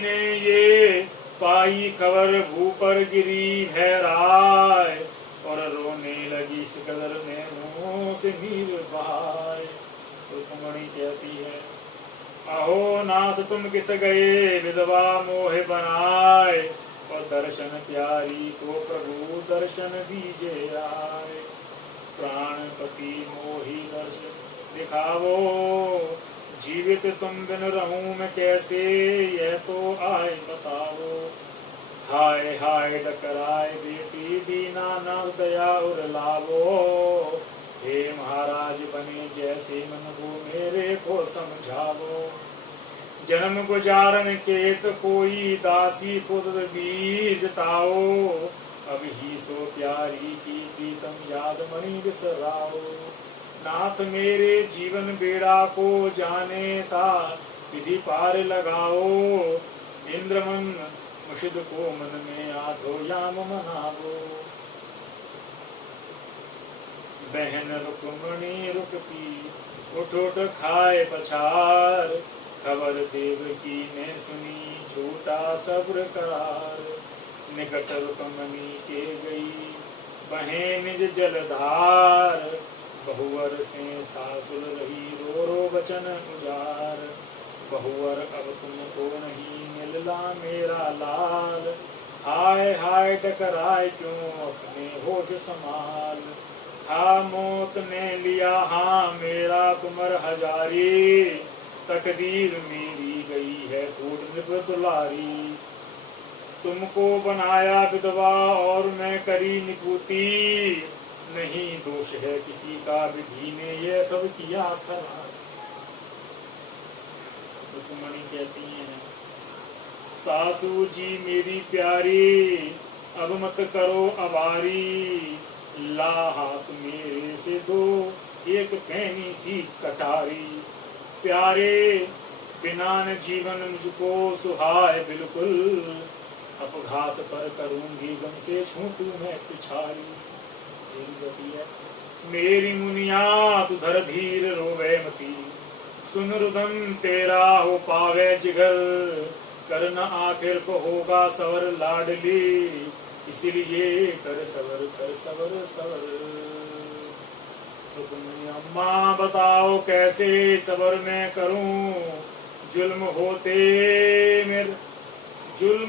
ने ये पाई खबर भूपर गिरी भैराय, और रोने लगी सिकदर नैनों से नीर बहाय। तो रुक्मणी कहती है, अहो नाथ तुम कित गए विधवा मोह बनाए, और दर्शन प्यारी को प्रभु दर्शन दीजे आए। प्राणपति मोही दर्शन दिखावो, जीवित तुम बिन रहूं मैं कैसे, यह तो आए बताओ। हाय हाय डकराए बेटी दीना नाथ दया और लावो, हे महाराज बने जैसे मन को मेरे को समझावो। जन्म गुजारन केत कोई दासी पुत्र बीज ताओ, अब ही सो प्यारी की प्रीतम याद मणि बिसराओ। नाथ मेरे जीवन बेड़ा को जाने ता, विधि पार लगाओ। इंद्रमन मुशिद को मन में आधो याम मनावो। बहन रुक्मणी रुकती उठ उठ खाए पछार, खबर देवकी ने सुनी झूठा सब्र करार। निकट रुक्मणी के गई बहे निज जलधार, बहुवर से सासुर रही रो रो वचन उजार। बहुवर अब तुमको नहीं मिलला मेरा लाल, हाय हाय टकराए क्यों अपने होश संभाल। हा मौत ने लिया हाँ मेरा कुमर हजारी, तकदीर मेरी गई है कूट निप दुलारी। तुमको बनाया विधवा और मैं करी निपुती, नहीं दोष है किसी का विधि ने यह सब किया खरा। रुक्मणी कहती हैं, सासू जी मेरी प्यारी अब मत करो अबारी, ला हाथ मेरे से दो एक पैनी सी कटारी। प्यारे बिना न जीवन मुझको सुहाय बिल्कुल, अपघात पर करूंगी गम से छूटू मैं पिछारी। मेरी मुनिया तू धर धीर रोवे मती, सुन रुदन तेरा हो पावे जिगर। करना आखिर को होगा सवर लाडली, इसलिए कर सवर सवर। तो तुम अम्मा बताओ कैसे सबर मैं करूं, जुल्म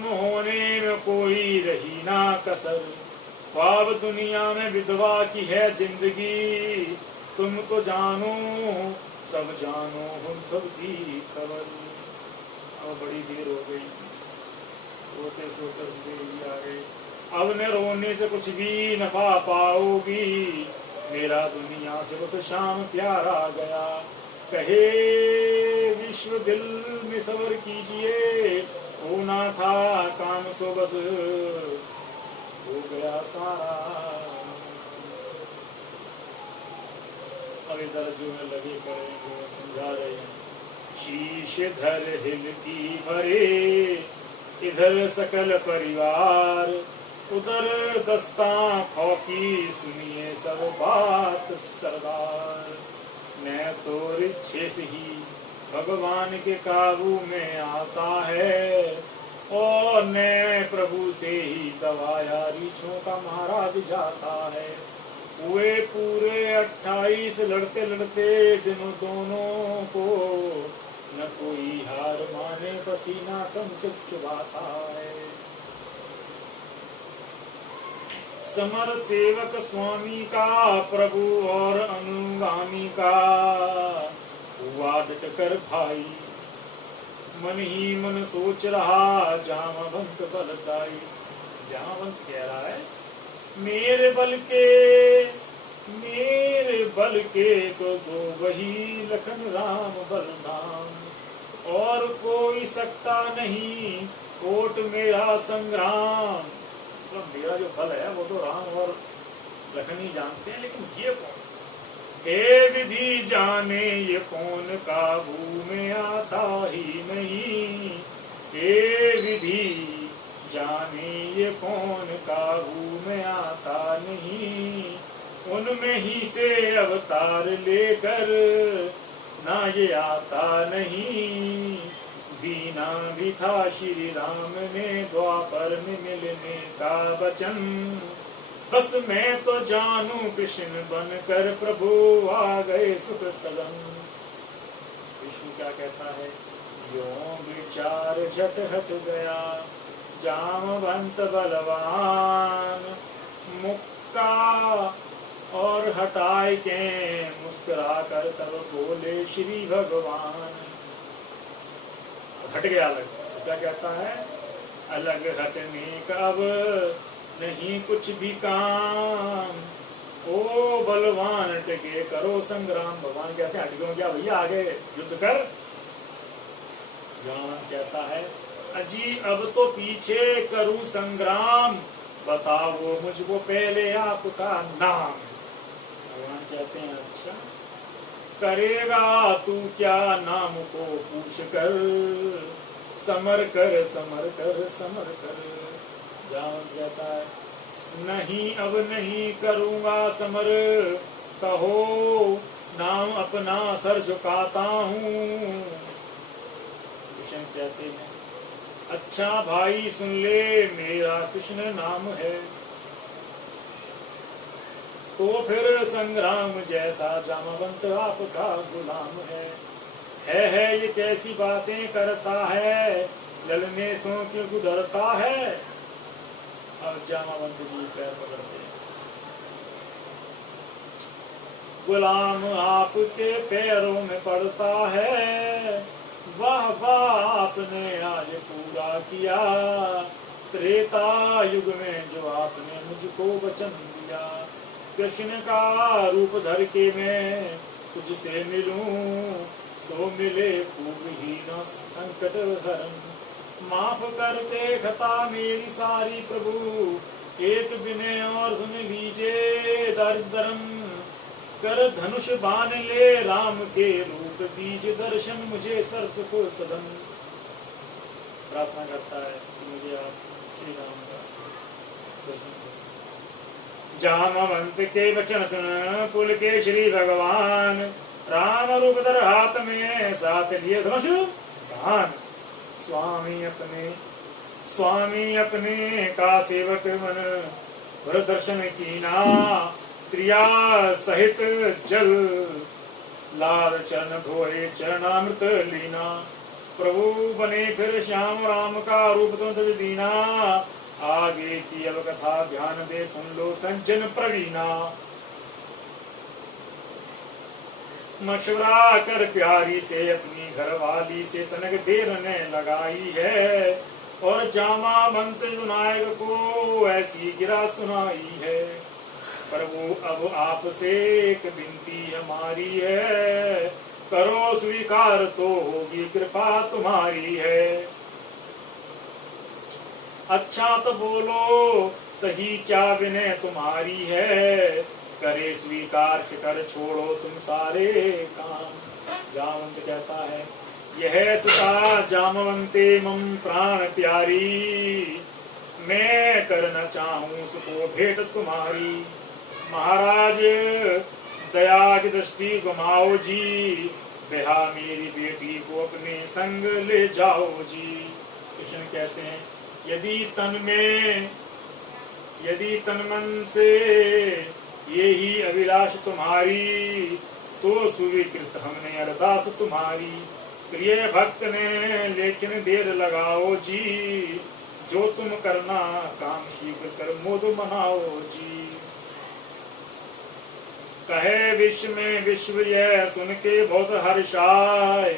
होने में कोई रही ना कसर। ख्वाब दुनिया में विधवा की है जिंदगी, तुम तो जानो सब जानो हम सब की खबर। अब बड़ी देर हो गई, रोते सोते देरी आ गई। अब न रोने से कुछ भी नफा पाओगी, मेरा दुनिया से बस शाम प्यारा गया। कहे विश्व दिल में सबर कीजिए, होना था काम सो बस हो गया सारा। अब इधर जो है लगे करेंगे समझा रहे हैं। शीश धर हिलती भरे इधर सकल परिवार, उधर दस्ता खौकी सुनिए सब बात सरदार। मैं तो रिच्छे से ही भगवान के काबू में आता है, और न प्रभु से ही दवाया रीछों का महाराज जाता है। हुए पूरे 28 लड़ते लड़ते दिनों दोनों को, न कोई हार माने पसीना कम चुपचुपाता है। समर सेवक स्वामी का प्रभु और अनुगामी का, हुआ डटकर भाई मन ही मन सोच रहा जामवंत बलदाई। जामवंत कह रहा है, मेरे बल के तो दो वही लखन राम बलराम, और कोई सकता नहीं कोट मेरा संग्राम। तो मेरा जो बल है वो तो राम और लखन ही जानते हैं, लेकिन ये कौन? हे विधि जाने ये कौन काबू में आता ही नहीं। हे विधि जाने ये कौन काबू में आता नहीं। उनमें ही से अवतार लेकर ना ये आता नहीं। दीना भी था श्री राम ने द्वापर में मिलने का वचन। बस मैं तो जानू कृष्ण बनकर प्रभु आ गए सुख सदन। विष्णु क्या कहता है, यों विचार झट हट गया जामवंत बलवान, मुक्का और हटाए के मुस्कुरा कर तब बोले श्री भगवान। हट गया अलग, क्या कहता है, अलग हटने का अब नहीं कुछ भी काम, ओ बलवान टिके करो संग्राम। भगवान कहते हैं हट गयो क्या भैया, आगे युद्ध कर। जान कहता है, अजी अब तो पीछे करूं संग्राम, बताओ मुझको पहले आपका नाम। भगवान कहते हैं अच्छा करेगा तू क्या नाम को पूछ कर, समर कर समर कर समर कर। जान कहता है नहीं अब नहीं करूंगा समर, कहो नाम अपना सर झुकाता हूँ। कृष्ण कहते हैं अच्छा भाई सुन ले, मेरा कृष्ण नाम है, तो फिर संग्राम जैसा जामवंत आपका गुलाम है ये कैसी बातें करता है, जलने सो क्यों गुजरता है। अब जामवंत जी पैर पकड़ते हैं, गुलाम आपके पैरों में पड़ता है, वाह वाह आपने आज पूरा किया, त्रेता युग में जो आपने मुझको वचन दिया। कृष्ण का रूप धर के मैं तुझसे मिलूं, सो मिले खूब ही न संकट हरण। माफ करके खता मेरी सारी प्रभु, एक विनय और सुन लीजिए दरिद्रम, कर धनुष बाण ले राम के रूप दीज दर्शन मुझे सरसुख सदन। प्रार्थना करता है कि मुझे आप श्री राम का दर्शन करें। जामवंत के वचन सुन पुल के श्री भगवान, राम रूप धर हाथ में साथ लिए धनुष बाण। स्वामी अपने का सेवक मन, भर दर्शन कीना क्रिया सहित जल, लाल चरण धोए चरणामृत लीना। प्रभु बने फिर श्याम राम का रूप तुम दीना, आगे की अब कथा ध्यान दे सुन लो संजन प्रवीणा। मशवरा कर प्यारी से अपनी घरवाली से तनक देर ने लगाई है, और जामावंत विनायक को ऐसी गिरा सुनाई है। प्रभु अब आपसे एक विनती हमारी है, करो स्वीकार तो होगी कृपा तुम्हारी है। अच्छा तो बोलो सही क्या विनय तुम्हारी है, करे स्वीकार फिकर छोड़ो तुम सारे काम। जामवंत कहता है यह सुता जामवंते मम प्राण प्यारी, मैं करना चाहूं उसको भेंट तुम्हारी। महाराज दया की दृष्टि घुमाओ जी, बेहा मेरी बेटी को अपने संग ले जाओ जी। कृष्ण कहते हैं यदि तन मन से यही अभिलाष तुम्हारी, तो स्वीकृत हमने अरदास तुम्हारी। प्रिय भक्त ने लेकिन देर लगाओ जी, जो तुम करना काम शीघ्र कर मोद मनाओ जी। कहे विश्व में विश्व यह सुन के बहुत हर्षाय,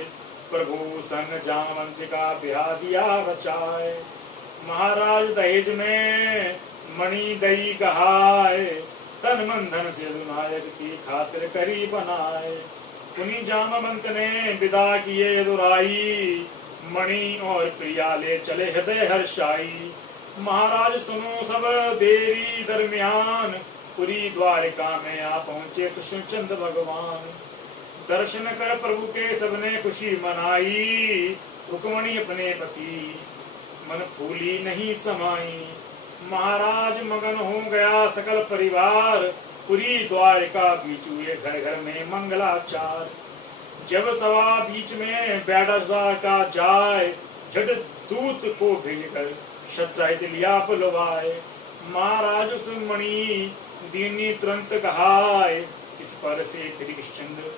प्रभु संग जामवंत का ब्याह दिया बचाए। महाराज दहेज में मणि दई कहाए, तन मन धन से विनायक की खातिर करी बनाए। उन्हीं जामवंत ने विदा किए दुराई, मणि और प्रिया ले चले हृदय हर्षाई। महाराज सुनो सब देरी दरमियान, पुरी द्वारिका में आ पहुंचे कृष्णचंद्र भगवान। दर्शन कर प्रभु के सबने खुशी मनाई, रुक्मणी अपने पति मन फूली नहीं समाई। महाराज मगन हो गया सकल परिवार, पुरी द्वारिका बीच हुए घर घर में मंगलाचार। जब सवा बीच में बैठा का जाए, झट दूत को भेजकर शत्रहित लिया पुलवाए। महाराज उस मणि दीनी तुरंत कहाए, इस पर से कृष्णचंद्र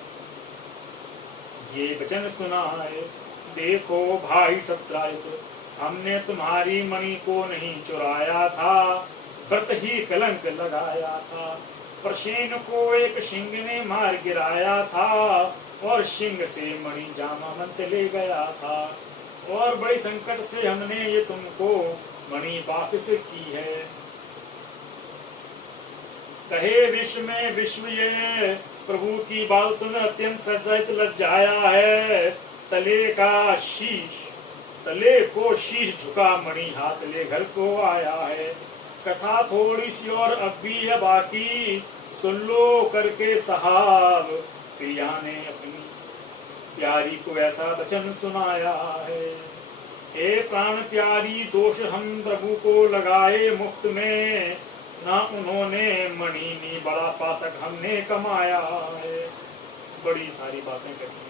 ये वचन सुनाए। देखो भाई सत्राजित, हमने तुम्हारी मणि को नहीं चुराया था, व्रत ही कलंक लगाया था। प्रसेन को एक सिंह ने मार गिराया था, और सिंह से मणि जामावंत ले गया था। और बड़ी संकट से हमने ये तुमको मणि वापस की है। कहे विश्व में विश्व ये प्रभु की बात सुन अत्यंत सजत लज्जाया है। तले को शीश झुका मणि हाथ ले घर को आया है। कथा थोड़ी सी और अब भी है बाकी, सुन लो करके साहब। प्रिया ने अपनी प्यारी को ऐसा वचन सुनाया है। हे प्राण प्यारी, दोष हम प्रभु को लगाए मुफ्त में, ना उन्होंने मणि नी बड़ा पातक हमने कमाया है। बड़ी सारी बातें करती हैं।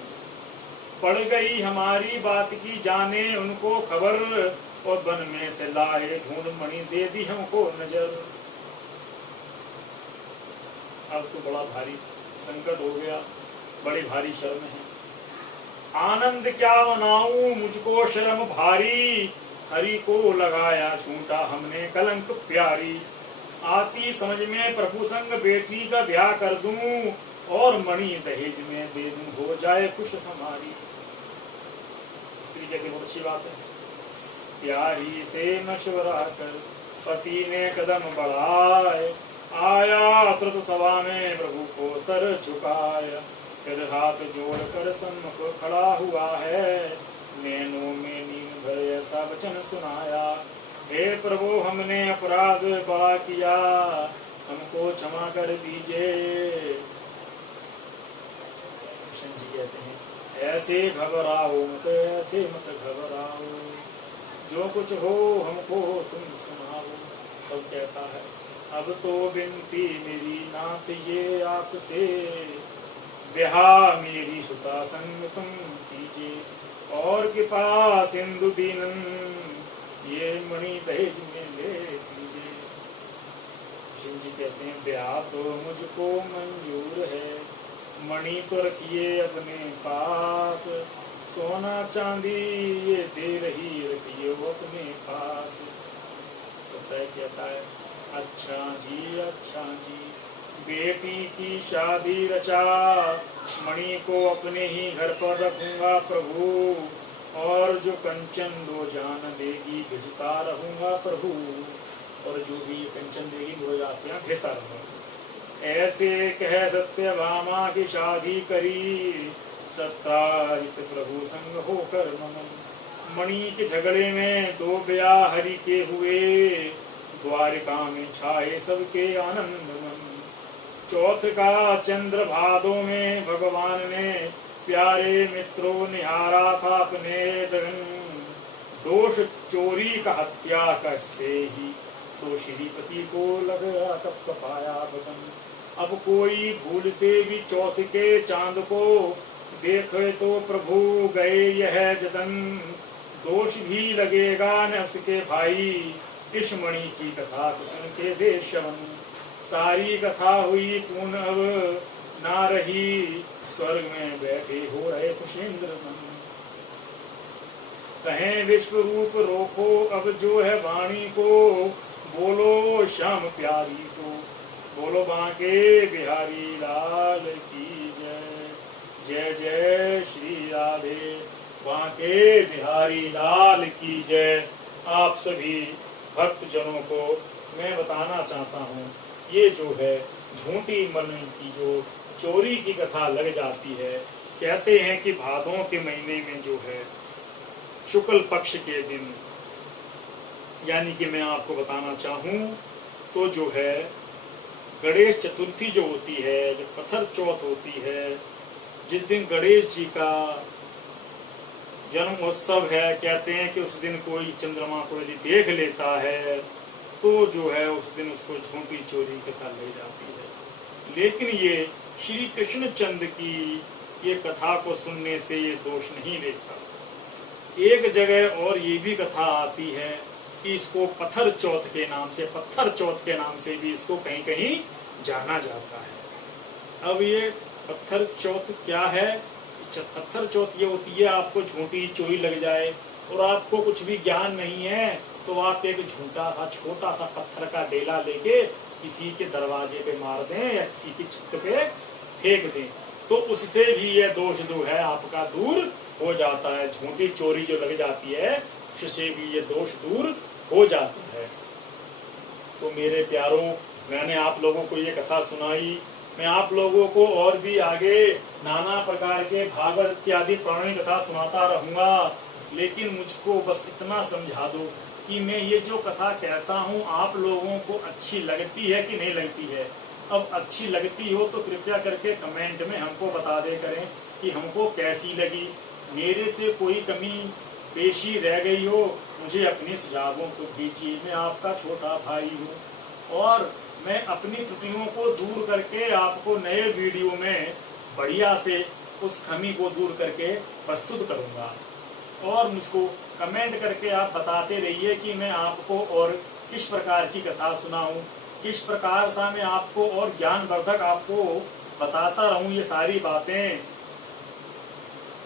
पड़ गई हमारी बात की जाने उनको खबर, और वन में से लाए ढूंढ मणि दे दी हमको नजर। अब तो बड़ा भारी संकट हो गया, बड़ी भारी शर्म है। आनंद क्या मनाऊं मुझको शर्म भारी, हरि को लगाया छूटा हमने कलंक प्यारी। आती समझ में प्रभु संग बेटी का ब्याह कर दूं, और मणि दहेज में दे दूं, हो जाए खुश हमारी। स्त्री कहती बहुत अच्छी बात है। प्यारी से मशवरा कर पति ने कदम बढ़ाए, आया तुरंत सभा में प्रभु को सर झुकाया। फिर हाथ जोड़ कर सम्मुख खड़ा हुआ है, नैनों में नींद भर ऐसा वचन सुनाया। हे प्रभु हमने अपराध बड़ा किया, हमको क्षमा कर दीजिए। कृष्ण जी कहते हैं ऐसे घबराओ मत, ऐसे मत घबराओ, जो कुछ हो हमको तुम सुनाओ। सब कहता है अब तो विनती मेरी नाथ ये आपसे, ब्याह मेरी सुता संग तुम कीजिए, और कृपा सिंधु दीनन ये मणि दहेज में ले लीजिए। शिव जी कहते हैं ब्याह तो मुझको मंजूर है, मणि तो रखिए अपने पास, सोना चांदी ये दे रही रखिए वो अपने पास। सत्य कहता है अच्छा जी बेटी की शादी रचा, मणि को अपने ही घर पर रखूंगा प्रभु, और जो कंचन दो जान देगी भेजता रहूंगा प्रभु, और जो भी कंचन देगी दो जातियां भेजता रहूंगा। ऐसे कह सत्यभामा की शादी करी, सत्तारित प्रभु संग होकर नमन। मणि के झगड़े में दो ब्याह हरि के हुए, द्वारिका में छाए सबके आनंद मन। चौथ का चंद्र भादों में भगवान ने प्यारे मित्रों निहारा था अपने दगन, दोष चोरी का हत्या कर से ही तो श्रीपति को लगा कपाया बदन। अब कोई भूल से भी चौथ के चांद को देखे तो प्रभु गए यह जतन, दोष भी लगेगा न उसके भाई, इस मणि की कथा को सुन के दे श्रवण। सारी कथा हुई पूर्ण अब ना रही, स्वर्ग में बैठे हो रहे खुशेंद्र मन। कहें विश्व रूप रोको अब जो है वाणी को, बोलो श्याम प्यारी को, बोलो बांके बिहारी लाल की जय। जय जय श्री राधे, बांके बिहारी लाल की जय। आप सभी भक्त जनों को मैं बताना चाहता हूँ, ये जो है झूठी मणि की जो चोरी की कथा लग जाती है। कहते हैं कि भादों के महीने में जो है शुक्ल पक्ष के दिन, यानी कि मैं आपको बताना चाहूँ तो जो है गणेश चतुर्थी जो होती है, जो पत्थर चौथ होती है, जिस दिन गणेश जी का जन्म उत्सव है, कहते हैं कि उस दिन कोई चंद्रमा को यदि देख लेता है तो जो है उस दिन उसको झूठी चोरी कथा ले जाती है। लेकिन ये श्री कृष्ण चंद्र की ये कथा को सुनने से ये दोष नहीं देखता। एक जगह और ये भी कथा आती है कि इसको पत्थर चौथ के नाम से भी इसको कहीं कहीं जाना जाता है। अब ये पत्थर चौथ क्या है? पत्थर चौथ ये होती है आपको झूठी चोरी लग जाए और आपको कुछ भी ज्ञान नहीं है तो आप एक झूठा सा छोटा सा पत्थर का डेला लेके किसी के दरवाजे पे मार दें या किसी की छत पे फेंक दें, तो उससे भी ये दोष जो है आपका दूर हो जाता है। झूठी चोरी जो लग जाती है उससे भी ये दोष दूर हो जाता है। तो मेरे प्यारों, मैंने आप लोगों को ये कथा सुनाई। मैं आप लोगों को और भी आगे नाना प्रकार के भागवत इत्यादि पौराणिक कथा सुनाता रहूंगा, लेकिन मुझको बस इतना समझा दो कि मैं ये जो कथा कहता हूँ आप लोगों को अच्छी लगती है कि नहीं लगती है। अब अच्छी लगती हो तो कृपया करके कमेंट में हमको बता दे करें कि हमको कैसी लगी। मेरे से कोई कमी पेशी रह गई हो मुझे अपने सुझावों को दीजिए। मैं आपका छोटा भाई हूँ और मैं अपनी त्रुटियों को दूर करके आपको नए वीडियो में बढ़िया से उस कमी को दूर करके प्रस्तुत करूंगा। और मुझको कमेंट करके आप बताते रहिए कि मैं आपको और किस प्रकार की कथा सुनाऊं, किस प्रकार सा मैं आपको और ज्ञानवर्धक आपको बताता रहूं ये सारी बातें।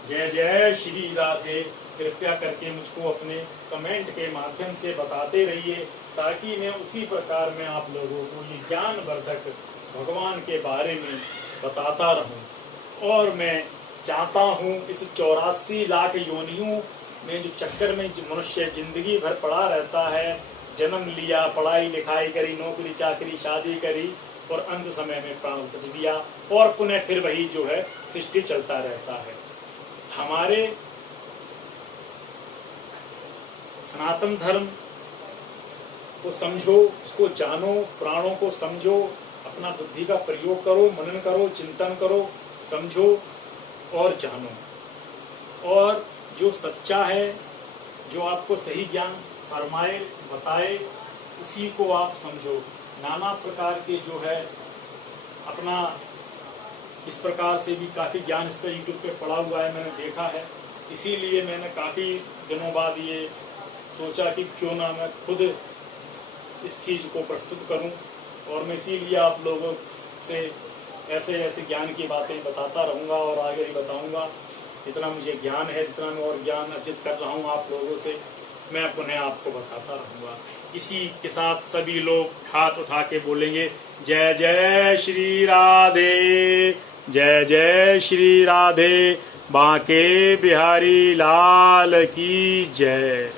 जय जय श्री राधे। कृपया करके मुझको अपने कमेंट के माध्यम से बताते रहिए ताकि मैं उसी प्रकार में आप लोगों को ये ज्ञानवर्धक भगवान के बारे में बताता रहूं। और मैं चाहता हूं इस 84 लाख योनियों में जो चक्कर में जो मनुष्य जिंदगी भर पड़ा रहता है, जन्म लिया, पढ़ाई लिखाई करी, नौकरी चाकरी शादी करी और अंत समय में प्राण त्याग दिया और पुनः फिर वही जो है सृष्टि चलता रहता है। हमारे सनातन धर्म को समझो, उसको जानो, प्राणों को समझो, अपना बुद्धि का प्रयोग करो, मनन करो, चिंतन करो, समझो और जानो। और जो सच्चा है, जो आपको सही ज्ञान फरमाए बताए, उसी को आप समझो। नाना प्रकार के जो है अपना इस प्रकार से भी काफी ज्ञान इस पर यूट्यूब पे पड़ा हुआ है, मैंने देखा है। इसीलिए मैंने काफी दिनों बाद ये सोचा कि क्यों ना मैं खुद इस चीज को प्रस्तुत करूं। और मैं इसीलिए आप लोगों से ऐसे ऐसे ज्ञान की बातें बताता रहूंगा और आगे भी बताऊंगा। जितना मुझे ज्ञान है, जितना मैं और ज्ञान अर्जित कर रहा हूं आप लोगों से, मैं पुनः आपको बताता रहूंगा। इसी के साथ सभी लोग हाथ उठा के बोलेंगे जय जय श्री राधे, जय जय श्री राधे। बांके बिहारी लाल की जय।